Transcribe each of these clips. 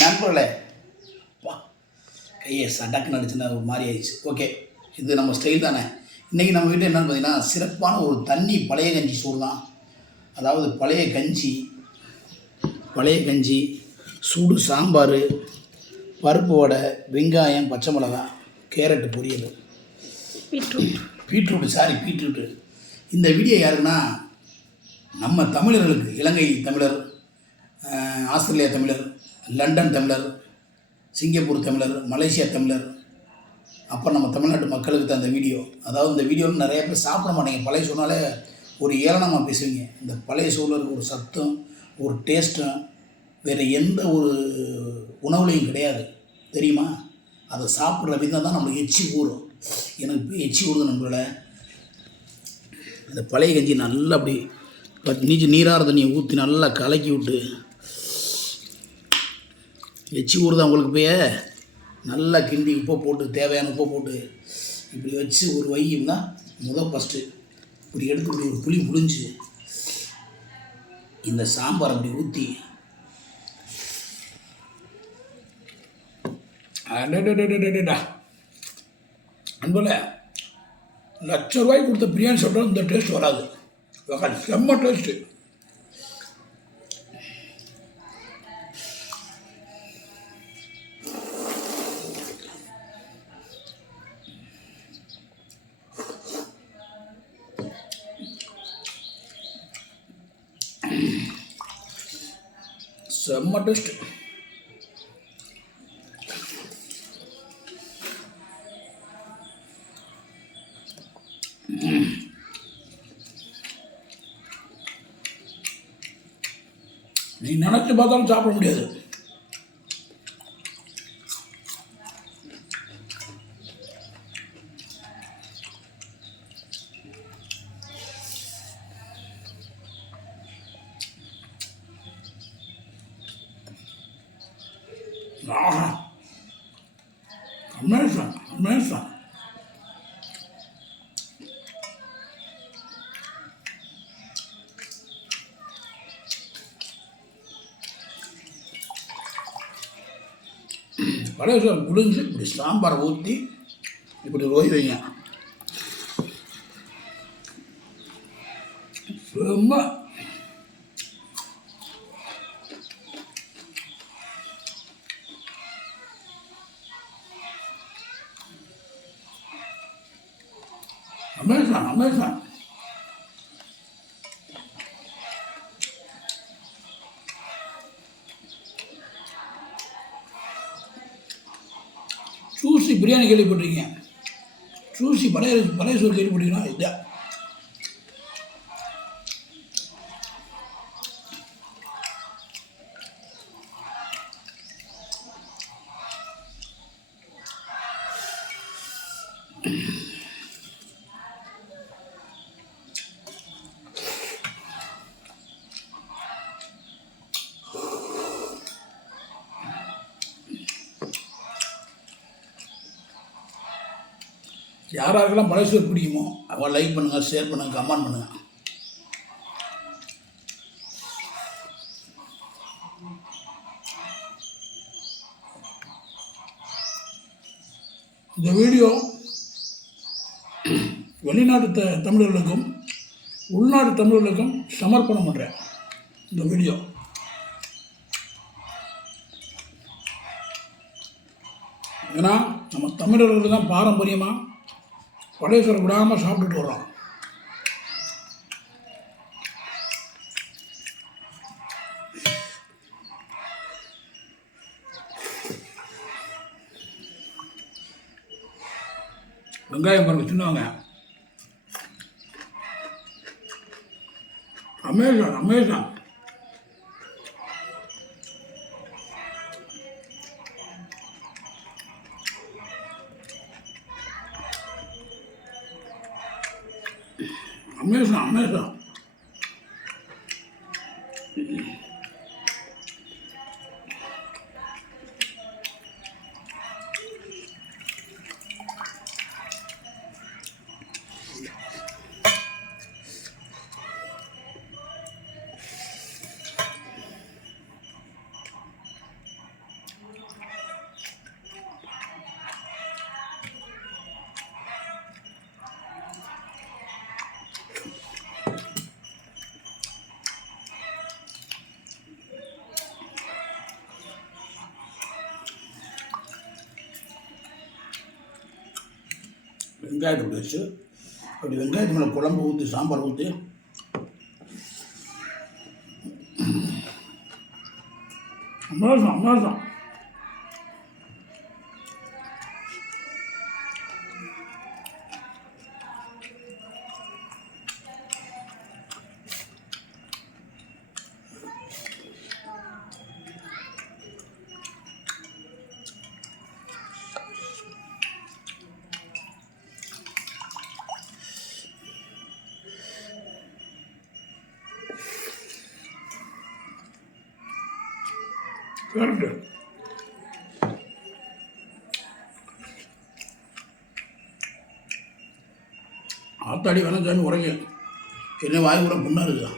நண்பர்களே, பா கையை சடக்குன்னு அடிச்சுன்னா ஒரு மாதிரி ஆயிடுச்சு. ஓகே, இது நம்ம ஸ்டைல் தானே. இன்றைக்கி நம்ம வீட்டில் என்னென்னு பார்த்தீங்கன்னா, சிறப்பான ஒரு தண்ணி பழைய கஞ்சி சூடு தான். அதாவது பழைய கஞ்சி சூடு சாம்பார், பருப்பு வடை, வெங்காயம், பச்சை மிளகாய், கேரட்டு பொரியல், பீட்ரூட்டு. இந்த வீடியோ யாருக்குன்னா, நம்ம தமிழர்களுக்கு, இலங்கை தமிழர், ஆஸ்திரேலியா தமிழர், லண்டன் தமிழர், சிங்கப்பூர் தமிழர், மலேசியா தமிழர், அப்புறம் நம்ம தமிழ்நாட்டு மக்களுக்கு தான் இந்த வீடியோ. அதாவது இந்த வீடியோவில் நிறைய பேர் சாப்பிட மாட்டேங்க. பழைய சோறுனாலே ஒரு ஏளனமாக பேசுவீங்க. இந்த பழைய சோறில் இருக்க ஒரு சத்தம், ஒரு டேஸ்ட்டும் வேறு எந்த ஒரு உணவுலையும் கிடையாது, தெரியுமா? அதை சாப்பிட்ற விதம் தான் நம்மளுக்கு எச்சி ஊறும். எனக்கு இப்போ எச்சி ஊறுது நம்மள. அந்த பழைய கஞ்சி நல்லா அப்படி நீராறு தண்ணியை ஊற்றி நல்லா கலக்கி விட்டு, எச்சி ஊறுதான் உங்களுக்கு போய் நல்லா கிண்டி உப்பை போட்டு, தேவையான உப்பை போட்டு இப்படி வச்சு ஒரு வையும்னா ஃபஸ்ட்டு இப்படி எடுத்து இப்படி ஒரு புளி புளிஞ்சு இந்த சாம்பார் அப்படி ஊற்றி, அன்போல ₹1,00,000 கொடுத்த பிரியாணி சாப்பிட்டா இந்த டேஸ்ட் வராது. செம்ம டேஸ்ட்டு. செம்ம டேஸ்ட். நீ நினைச்சு பார்த்தாலும் சாப்பிட முடியாது. Amazing. பழைய சோறு புளிஞ்சு இப்படி சாம்பாரை ஊற்றி இப்படி ஓய் வைங்க. ரொம்ப அமேசான். சூசி பிரியாணி கேள்விப்பட்டிருக்கீங்க? சூசி பழைய சோறு கேள்விப்பட்டீங்கன்னா இதுதான். யாராருக்கெல்லாம் பழைய சோறு பிடிக்குமோ அவள் லைக் பண்ணுங்கள், ஷேர் பண்ணுங்கள், கமெண்ட் பண்ணுங்கள். இந்த வீடியோ வெளிநாட்டு தமிழர்களுக்கும் உள்நாட்டு தமிழர்களுக்கும் சமர்ப்பணம் பண்ணுறேன். இந்த வீடியோ ஏன்னா நம்ம தமிழர்கள் தான் பாரம்பரியமாக பழைய சோறு விடாமல் சாப்பிட்டுட்டு வர்றோம். வெங்காயம் பாருங்க, சின்னவங்க. அமேசான். வெங்காயத்தை அப்படி வச்சு அப்படி வெங்காயத்து மேலே குழம்பு ஊற்றி சாம்பார் ஊற்றி அம்மாசம் கரெக்டு. ஆத்தாடி வேணாம் சாமி உரைங்க, என்ன வாய் கூட புண்ணா இருக்குதா.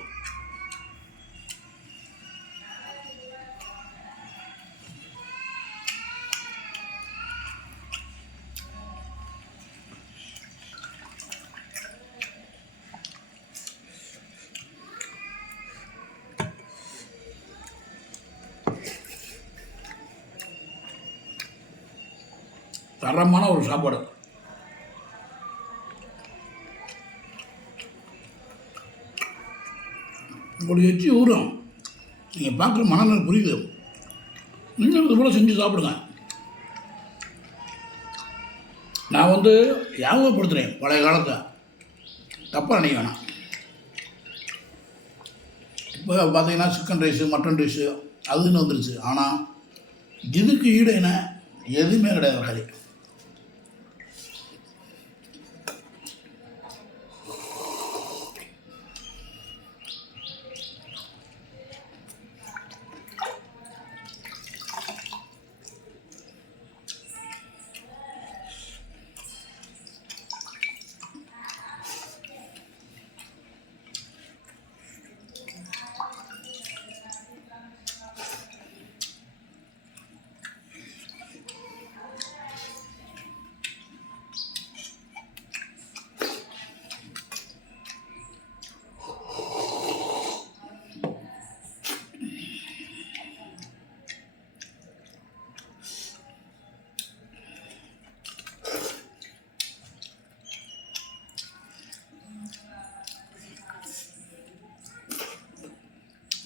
தரமான ஒரு சாப்பாடு. உங்களுக்கு எச்சி ஊறும், நீங்கள் பார்க்குற மனநிலை புரியுது. நீங்கள் இது போல் செஞ்சு சாப்பிடுங்க. நான் ஞாபகப்படுத்துகிறேன் பழைய காலத்தை, தப்பாக நினைக்க வேணாம். இப்போ பார்த்தீங்கன்னா சிக்கன் ரைஸு மட்டன் ரைஸு அதுன்னு வந்துருச்சு. ஆனால் இதுக்கு ஈடு என்ன எதுவுமே கிடையாது கதை.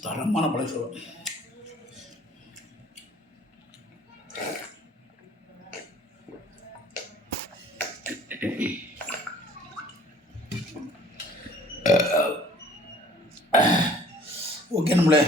தரமான பழைய சோறு. ஓகே நம்மளே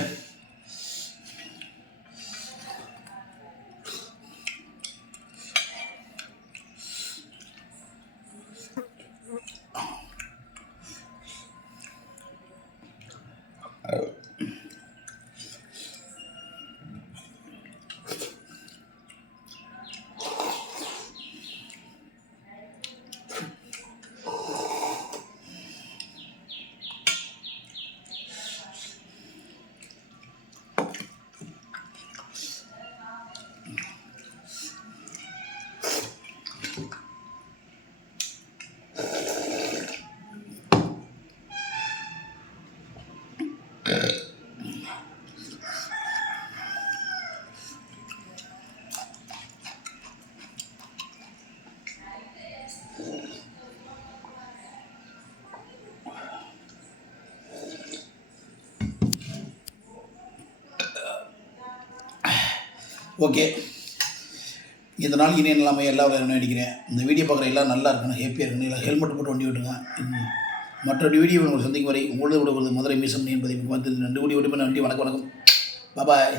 ஓகே. இந்த நாள் இனிய நிலைமை எல்லாரும் நினைக்கிறேன். இந்த வீடியோ பார்க்குற எல்லாம் நல்லா இருக்கணும், ஹேப்பியாக இருக்கணும். எல்லாம் ஹெல்மெட் போட்டு வண்டி விட்டுங்க. மற்றொரு வீடியோ உங்களுக்கு சந்திக்கும் வரை உங்களோட விடுவது மதுரை மீசம் என்பதை வந்து 2 வீடியோ விட்டு வண்டி. வணக்கம். பாபாய்.